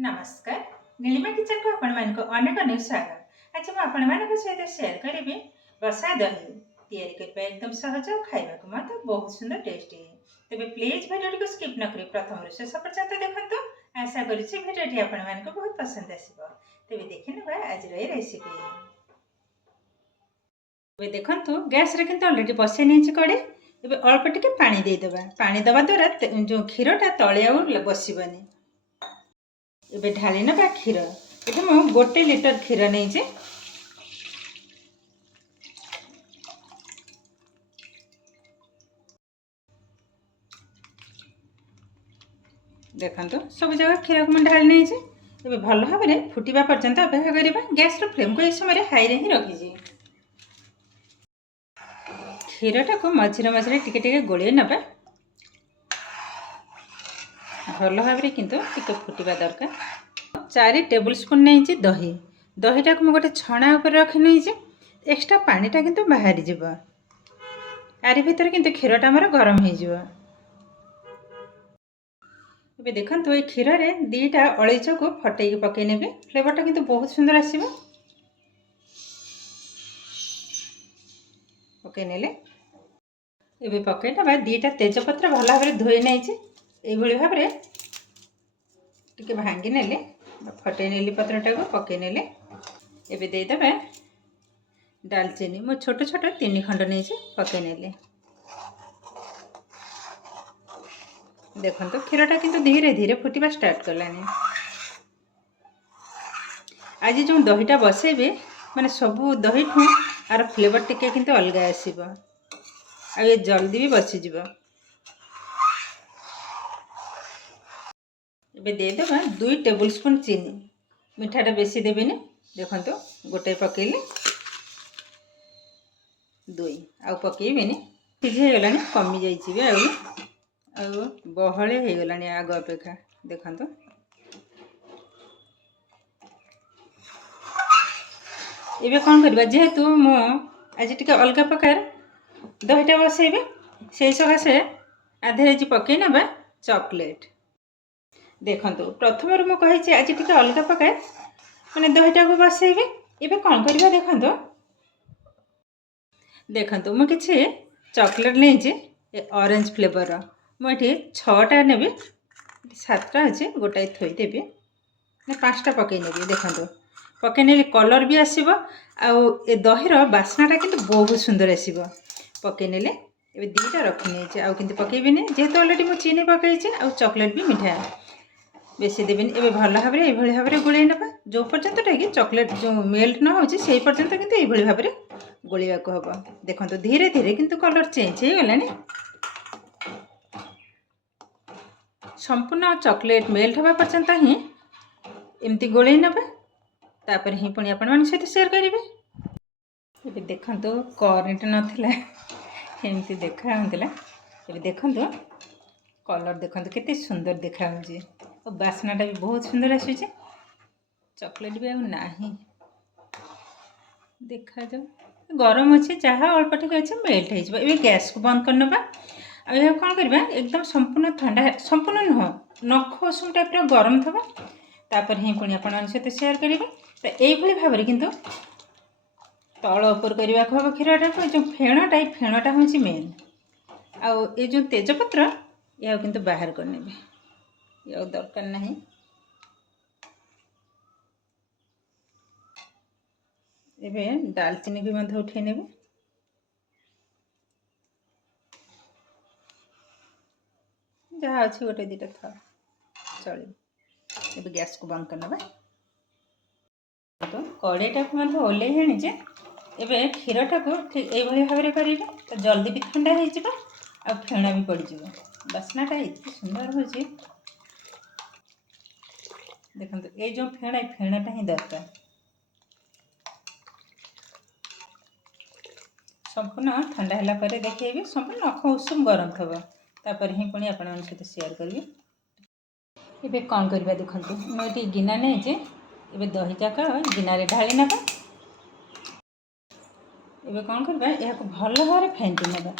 नमस्कार नीलिमा किचन को आपण मानको अनेक अनेक स्वागत। आज मैं आपण मानको सहित शेयर करिबी बसा दही तैयारी करबा एकदम सहज और खाइबा को मत बहुत सुंदर टेस्टी। तबे प्लीज वीडियो को स्किप न करी प्रथम रु शेष पर्यंत देखंतु। आशा करी छी वीडियो आपण मानको बहुत पसंद आसीबो। तबे देखिनबा आज रे रेसिपी। तबे देखंतु गैस रे किंतु ऑलरेडी बसे नेछि कड़े। तबे अल्प टिके पानी दे देबा। पानी दबा द्वारा जो खीरटा तळे आउ बसिबनी। एबे ढाली ना क्षीर ये मु 1 लिटर क्षीर नहीं देखो सब जगह क्षीर को ढाली नहीं भल भाव में फुटा पर्यंत अपेक्षा करवा। गैस फ्लेम को इस समय हाई रे ही रखी क्षीरटा को मझे मझे टिके गोले नबा भल भाव में किंतु टिके फुटवा दरकार। 4 टेबल स्पून नहीं दही दहीटा को गोटे छणा ऊपर रखी नहीं एक्स्ट्रा पानीटा किंतु बाहरी जीव आरी भीतर किंतु क्षीरटा हमर गरम हो जीव। ए देखंतु ए क्षीर रे 2टा अलैच को फटैक पकई नेबे फ्लेवरटा किंतु बहुत सुंदर आसीबो। पकई नेले एबे पकई नबा 2टा तेजपत्र भल भाव में धोई नहीं एभली भाव में टिके भांगी नेले फटे नेली पत्रटा को पकई नेले। एबे दे देबे दालचीनी मो छोट छोट 3 खंड नहीं पकई नेले। देखंतु क्षीरटा किंतु धीरे धीरे फुटिबा स्टार्ट करलानी। आज जो दहीटा बसेबे माने सबू दही ठू आर फ्लेवर टिके किंतु अलग आसीबो आ ये जल्दी भी बसी जीवो। एबे दे देबा 2 टेबल स्पून चीनी मिठाटा बेसी देबेनी। देखंतु गोटे पकेले 2 आ पकेबेनी सिझे गलानी कमी जाईची बे आ बहळे हे गलानी आग अपेक्षा। देखंतु एबे कोन करबा जेहेतु मो आज टिके अलगा प्रकार दहीटा बसेबे से सकासे आधे जी पकई नबा चॉकलेट। देखंतु प्रथम मु कही आज टिके अलगा प्रकार माने दहीटा को बसेबे। एबे कोन करबा देखंतु देखंतु मु किछि चॉकलेट लेछि ए ऑरेंज फ्लेवर मु एठी 6टा नेबे 7टा अछि गोटाई थोई देबे ने 5टा पकई नेबे। देखंतु पकई नेले कलर भी आसीबो आ ए दहीर बास्नाटा किंतु बहुत सुंदर आसीबो। पकई नेले एबे 2टा रखि नेछि आ किंतु पकईबेनी जेहेतु ऑलरेडी मु चीनी पकईछि आ चॉकलेट भी मिठा बेसी देवेनी। एबे भल भाव में एभली भाव में गोले नबा जो पर्यंत कि चॉकलेट जो मेल्ट न होछि सेही पर्यंत किंतु एभली भाव में गोलिया को हबो। देखंतु धीरे धीरे किंतु कलर चेंज हे गलानी संपूर्ण चॉकलेट मेल्ट होबा पर्यंत ही एमती गोले नबा तापर ही पुणी आपण मान सहित शेयर करिवे। एबे देखंतु करंट नथिला एमती देखा होंतला। एबे देखंतु कलर देखंतु केते सुंदर देखा होछि और बास्नाटा भी बहुत सुंदर आसी चॉकलेट भी नहीं देखा जाओ गरम अच्छे जहाँ अल्प टिक अच्छे मेल्ट हो गैस को बंद करनबा। आ कौन करबा एकदम संपूर्ण ठंडा संपूर्ण नुह नख उषुम टाइप गरम थबा तापर ही पुणी आपण सहित शेयर करेंगे। तो यही भाव में किंतु तल ऊपर करने को हम क्षीरटा जो फेणटा फेणटा हूँ मेन आउ ये जो तेजपत्र या किंतु बाहर करने ये दरकार नहीं। एबे दालचीनी भी मध्य उठे नेबे जहाँ अच्छे गोटे 2टा था चलो। एबे गैस को बंद करना तो कड़ेटा को मतलब ओल्ले हेणी एबे क्षीरटा को ठीक यही भाव में करेंगे तो जल्दी भी ठंडा हो आ फेण भी पड़ जाए। बास्नाटा इतनी सुंदर हो देखो ये जो फेणटा ही दरकार संपूर्ण ठंडा है देखिए संपूर्ण नख उषुम गरम थब तापर ही पुणी आपण सहित शेयर करेंगे। एबे कौन करबा देखंतु मुझे गिना नहीं जे एबे दही जाक गिना रे ढाली नबा। एबे कौन करबा या को भल भाव में फेंटी नबा।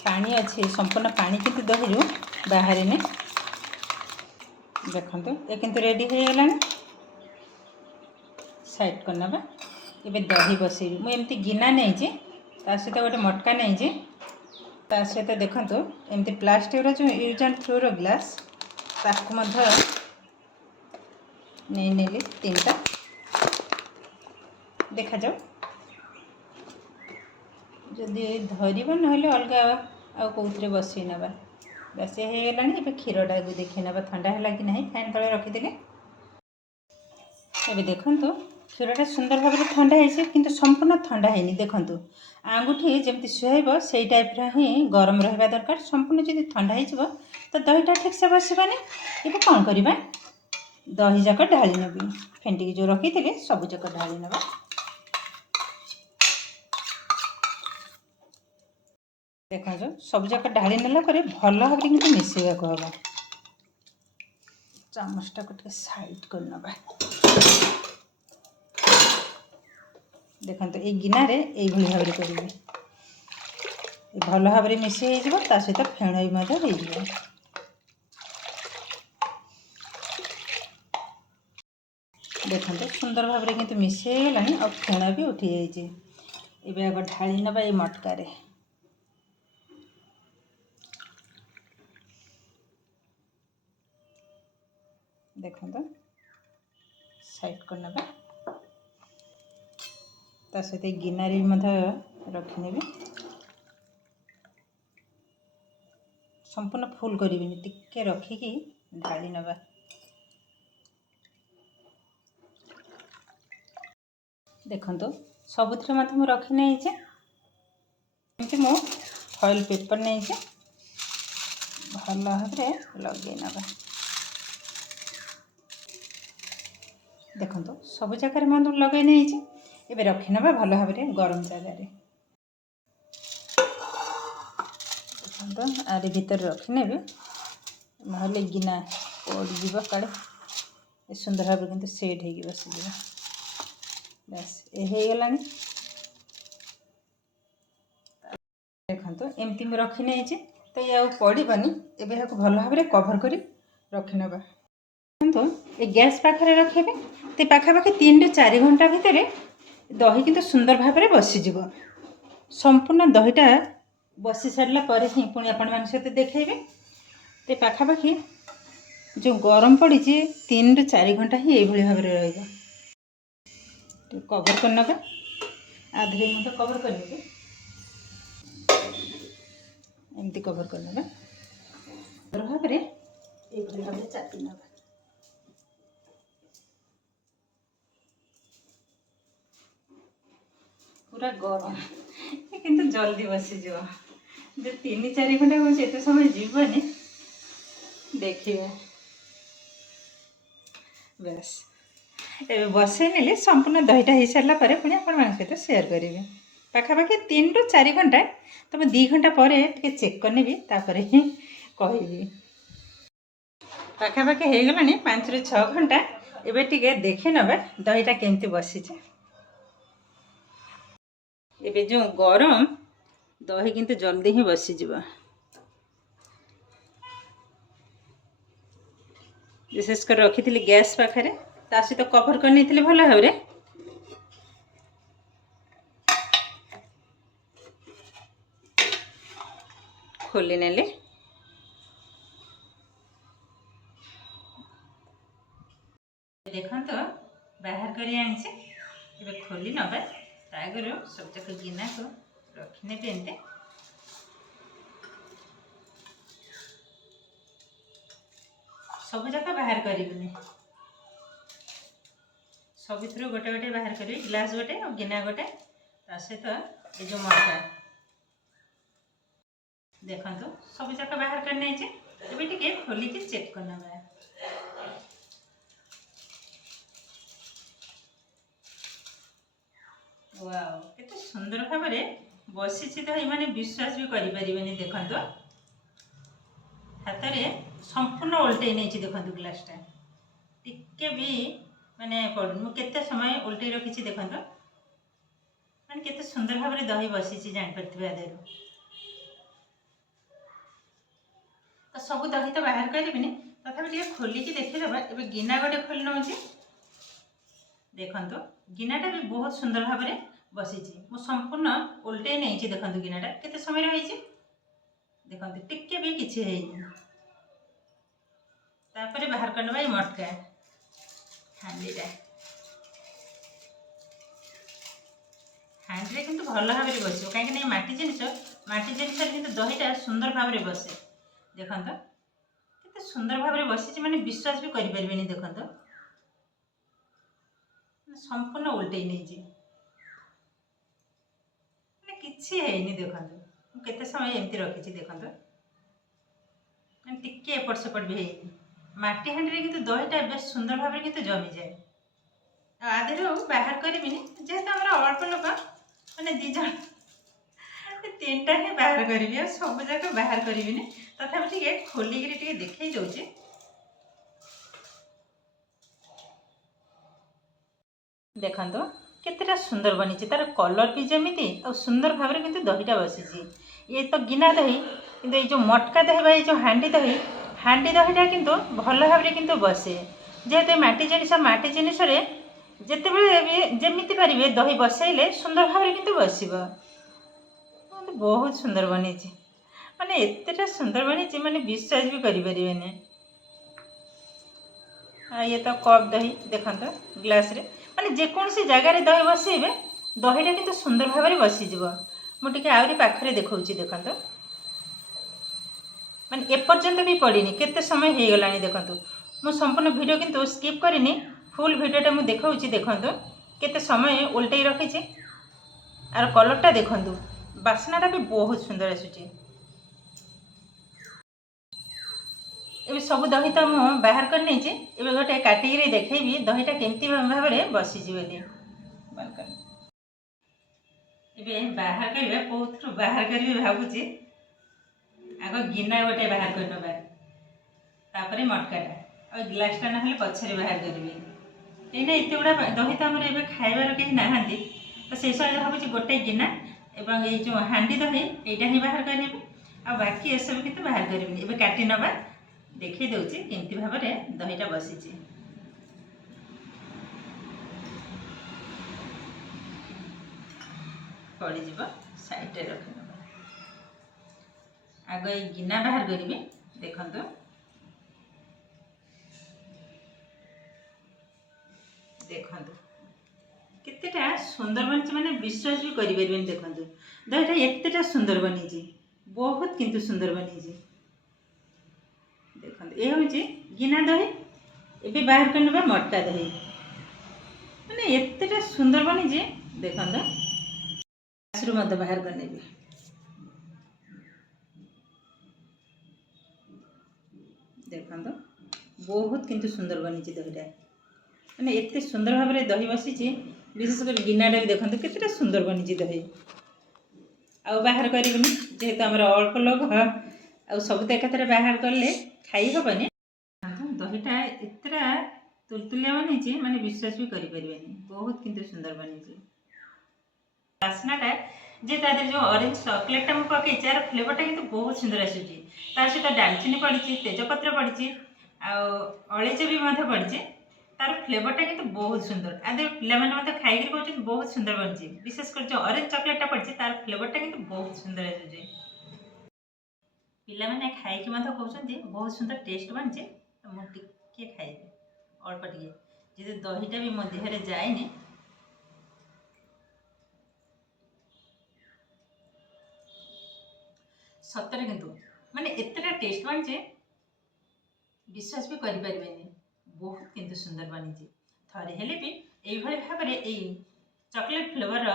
पानी अच्छे संपूर्ण पानी किंतु दही बाहर में देखो ये किंतु रेडी हो गलानी साइड करना ये दही बसैबी मुझे गिना नहीं सहित गोटे मटका नहीं सहित देखो एमती प्लास्टिक जो यूज एंड थ्रो रो ग्लास ताकू नहीं नेली 3टा देखा जाओ जदि धरब ना अलग आउ कौन बसई नवा बस ये होगा ये क्षीरटा भी देखी ना ठंडा है कि नहीं फैन तले रखीदे ये देखु क्षीरटा सुंदर भाव में ठंडा है कि संपूर्ण ठंडा है देखूँ आंगुठी जमी सुहाइब से टाइप ही गरम रहा दरकार संपूर्ण जब ठंडा हो तो दहीटा ठीक से बसबानी ये कौन करवा दही जाक ढाली नेबी फेंटिकी जो रखी थे सब जाक ढाली नवा देखा जो सब जाक ढाली नेला भल भाव में मिसेगा हम चामचटा को साइड कर नवा देखो ये गिनारे ये भाव में करेंगे भल भाव में मिसई सहित फेण भी देखो सुंदर भाव में किंतु मिसई गलानी और फेण भी उठी जाइए आग ढाली नवा ये मटकार देखो साइड कर नवा सहित गिनारे भी रखने संपूर्ण फुल करी टिके रखिकी ढाली नवा देखो सबुथ मुझे रखी नहीं मु फॉइल पेपर नहीं भल भाव लगे नवा देखो सब जगह मैं लगे नहीं ये रखी नवा भल भाव में गरम जगार देखो आरी भीतर रखी ने ना गिना पड़ काड़े सुंदर भाव में सेट हो बस बस ये गलानी देखो एमती मुझे रखी नहीं तो ये पड़ानी ये भल भाव में कभर कर रखी नवा देखो ये गैस पाखे रखे तो पाखापाखि 3 ରୁ 4 घंटा भितर दही किंतु सुंदर भाव में बसीज संपूर्ण दहीटा बसी सारा पर ही पुणी आपण मान सहित देखेबे तो पाखापाखि जो गरम पड़ी 3 ରୁ 4 घंटा ही ये भाव में रही कवर कर नवा आधे मत कवर कर एमती कवर कर नवा भाव में ये भाव में चापी नवा पूरा गरम किंतु जल्दी बसीज जो 3-4 घंटा हो एत समय जीवनी देखिए बस ए बसई नेले संपूर्ण दहीटा हो सारा पर पुणी आपण सहित सेयार करेंगे पाखापाखि 3 ରୁ 4 घंटा तो 2 घंटा पर चेक करने ही कहबी पाखापाखि हो गलानी 5 ରୁ 6 घंटा एबे टिके देखी नबे दहीटा केमती बसीचे एबे जो गरम दही किंतु जल्दी ही बसीज विशेषकर रखी थी गैस पाखे सहित कभर कर नहीं भल भाव में खोली नेले देखो तो बाहर कर आनी खोली नवा आगर सब जाक गिना को रखने एमती सब जाक बाहर करनी सब गोटे गोटे बाहर करी ग्लास गोटे और गिना गोटे सहित ये जो मटका देखो सब जाक बाहर कर नहीं टे खोलिकी चेक करना वाओ केते सुंदर भाव में बसी तो ये विश्वास भी करें देखो हाथ में संपूर्ण उल्टे नहीं देखो ग्लासटा टिके भी माने मुझे समय उल्टे रखी देखो मैंने केते सुंदर भाव में दही बसी जापर आदेर तो सब दही तो बाहर करें तथापि खोलिकी देखीदे। ए गिना गोटे खोली नौ देखो गिनाटा भी बहुत सुंदर भाव में बसी मु संपूर्ण उल्टे नहीं देखो गिनाटा केते समय रही देखो टिके भी किसी तापर बाहर करना मटका हांडीटा हांडी किंतु भल भाव में बस कहीं माटी जिनिस किंतु दहीटा सुंदर भाव में बसे देखो केते सुंदर भाव में बसी माने विश्वास भी करें देखो संपूर्ण उल्टे नहीं किसी है देखो केते समय एमती रखी देखो टिके एपट सेपट भी है माटी हांडी किंतु दहीटा बेस सुंदर भाव में किंतु जमी जाए आधे बाहर करी जेहेतु आम अल्प लोक मैंने दीज तीन टा ही बाहर करी सब जाक बाहर करी तथापि टे खोलिक देखे दौचे देखो केतेटा सुंदर बनी तार कलर भी जमीती और सुंदर भाव में किंतु दहीटा बसी ये तो गिना दही किंतु ये जो मटका दही ये जो हांडी दहीटा किंतु भल भाव में किंतु बसे जेहेतु माटी जिनिस जिते भी जमीती पारे दही बसैले सुंदर भाव में किंतु बस बहुत सुंदर बनी माने एतेटा सुंदर बनी माने विश्वास भी करें ये तो कप दही देखो ग्लास रे माने जेकोसी जगार दही बसैबे दहीटा किंतु सुंदर भाव में बसीज मुझे आहरी पाखे देखा देखो माने एपर्यंत भी पड़नी केते समय हो गला देखो मु संपूर्ण वीडियो किंतु स्किप करिनी फुल वीडियोटा मुझे देखा देखो केते समय उल्टे रखी आर कलरटा देखो बास्नाटा भी बहुत सुंदर आसूची ये सब दही तो मुझे बाहर कर नहीं गोटे काटिकी देखी दहीटा केमती भाव में बसीजी बाहर करवा कौन बाहर करी भावुची आग गिना गोटे बाहर कर नबार मटकाटा और ग्लासटा ना पछरे बाहर करी कहीं एत गुड़ा दही तो आम खाइबार कहीं नहांती तो से सब भावुँ गोटे गिना एवं ये जो हांडी दही यहाँ ही बाहर करेंगे आ बाकी ये सब कितने बाहर करेंगे एवं काटी नवा देखी दूसरी केमती भाव में दहीटा बसी पड़ज साइड रखी आग ये गिना बाहर करी देखो देखो केतेटा सुंदर बनी माने विश्वास भी करें देखो दहीटा एतेटा सुंदर बनी बहुत किंतु सुंदर बनी देखो ये हूँ गिना दही ये बाहर करने मटका दही मैंने एतेटा सुंदर बनी देखो मत बाहर करने देखो बहुत किंतु सुंदर बनी दहीटा मैंने एत सुंदर भाव में दही बसी विशेषकर गिनाटा भी देखो केतेटा सुंदर बनी दही आउ बाहर करें जेहेतु आम अल्प लोक आ सब तो एक बाहर कले खाई हेनी दहीटा एतटा तुलतुलिया बनी माने विश्वास भी करें बहुत किंतु सुंदर बनी बास्नाटा जे तादर जो ऑरेंज चॉकलेटा मुझे पकई यार फ्लेवरटा किंतु बहुत सुंदर आसूची तार सहित डालचीनी पड़ी तेजपत्र पड़ी अलैच भी पड़ी तार फ्लेवरटा किंतु बहुत सुंदर आदि पे खाई कहते बहुत सुंदर बनी विशेषकर जो ऑरेंज चॉकलेटा पड़ी तार फ्लेवरटा किंतु बहुत सुंदर आसूची पिला खाई कहते बहुत सुंदर टेस्ट बनी तो मुझे खाइबे अल्प टे जी दहीटा भी मो देहरे जाए सतरे किंतु माने एतटा टेस्ट बनी विश्वास भी करें बहुत किंतु सुंदर बनी थरे हेले भी यही भाव में चॉकलेट फ्लेवर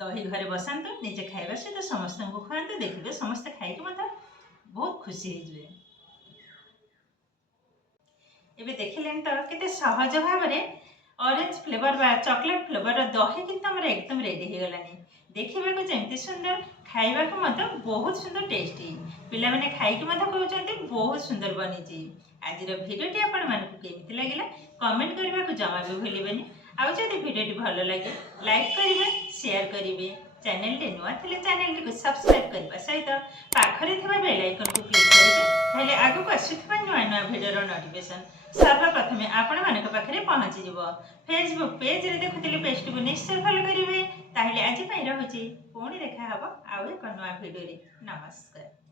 दही घरे बसातु निजे खाइबा सहित समस्त को खुआते देखिए समस्ते खाइक बहुत खुशी हो एबे देखिले तो केते सहज भाव में ऑरेंज फ्लेवर बा चॉकलेट फ्लेवर दही किंतु एकदम रेडी हो गलानी देखा जमती सुंदर खाइबा बहुत सुंदर टेस्टी पिला माने खाइक कहते बहुत सुंदर बनी आज भिडियोटी आपमती लगे कमेंट करने को जमा भी भूलें आउ जब भिडियोटी भल लगे लाइक करेंगे शेयर करेंगे चैनल नुआ थे चैनल को सब्सक्राइब करने सहित पाखरे बेल आइकन को क्लिक करेंगे ताहले आगु को आसुथिबा नुआ नुआ भिडियोर नोटिफिकेशन सर्वप्रथमे आपण मानक पाखरे पहुंची जिवो। फेसबुक पेज रे देखुथिले पेज को निश्चय फॉलो करिवे। ताहले आज पई रहूची पुणी देखा हबो आउ एक नुआ भिडियो रे। नमस्कार।